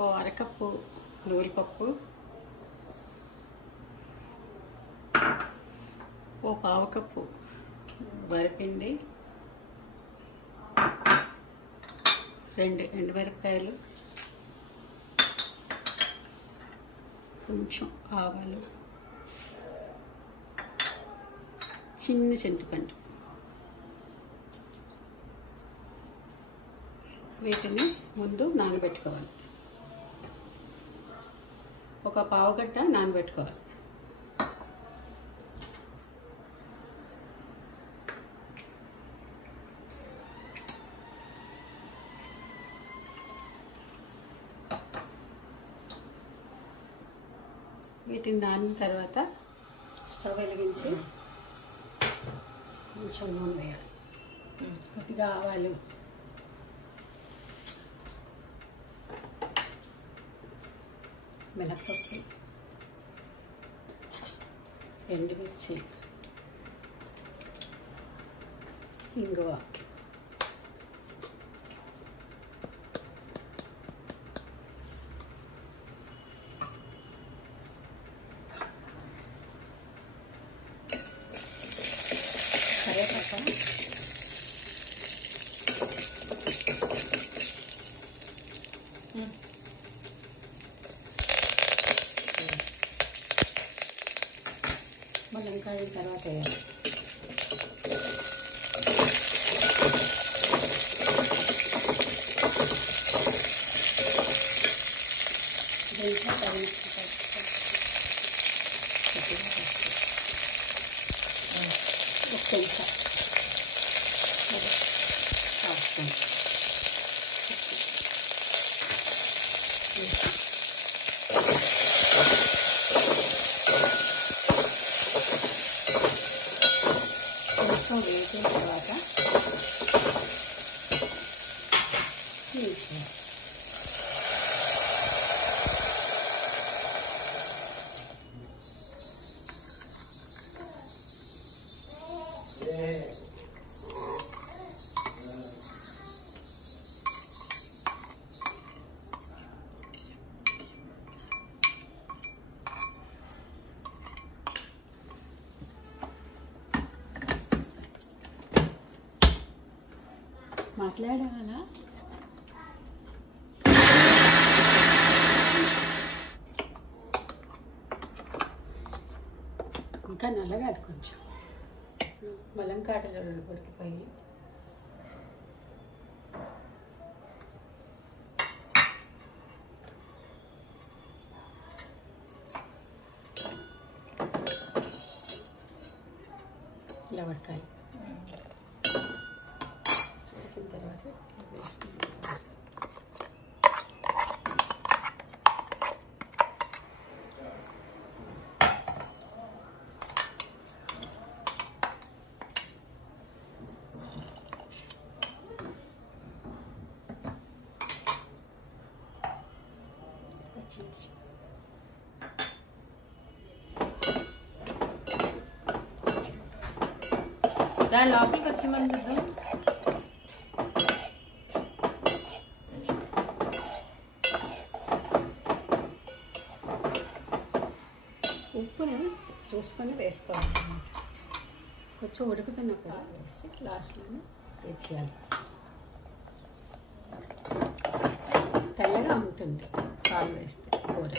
ఓ అరకప్పు నువ్వులపప్పు, ఓ పావు కప్పు వరిపిండి, 2 ఎండుమిరపకాయలు, కొంచెం ఆవాలు, చిన్న చింతపండు. వీటిని ముందు నానబెట్టుకోవాలి. ఒక పావు గంట నానబెట్టుకోవాలి. వీటిని నానిన తర్వాత స్టవ్ వెలిగించి కొంచెం నూనె వేయాలి. కొద్దిగా ఆవాలు, మినపప్పు, ఎండుమిర్చి, ఇంగువ, కరివేపాకు, మునక్కాయ తర్వాత వేయాలి. దీంట్లో ఒక చెంచా కొంచెం వేసిన తర్వాత మాట్లాడాలా? ఇంకా నల్లగా అది కొంచెం మలంకాడలో ఉడికిపోయి ఇలా ఉడకాలి. ఉడికిన తర్వాత దాని లోపలికి వచ్చేమని చూద్దాం. ఉప్పుని చూసుకొని వేసుకోవాలి. కొంచెం ఉడుకుతున్నప్పుడు వేసి లాస్ట్లోనే వేసేయాలి. తెల్లగా ఉంటుంది పాలు వేస్తే కూర.